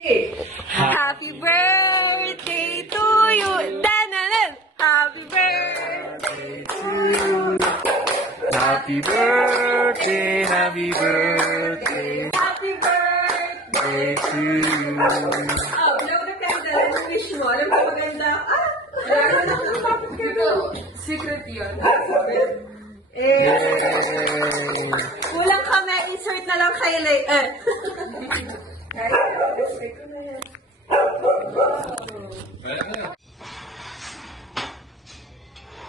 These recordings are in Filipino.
Happy birthday to you. Dananan. Happy birthday to you. Happy birthday, happy birthday, Happy birthday. to you. Oh, no, maganda. Wish mo. Alam mo maganda. Secret yun. Yay! Kulang kami. Insert na lang kayo later.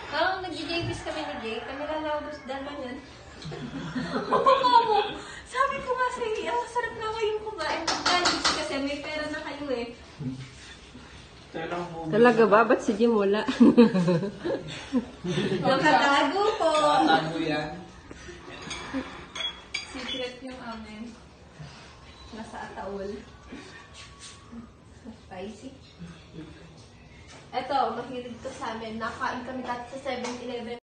Parang nag-J-Kiss kami ni Jay, kami lalabos dalawa yan. Oo, sabi ko nga sa iyo, sarap na kayong kumain. Pagkalis kasi may pera na kayo eh. Talaga ba? Ba't si Jim wala? Nakatago po. Tago yan. Secret yung amin. Nasa ataol. Spicy. Eto, mahilig to sa amin. Nakain kami dati sa 7-Eleven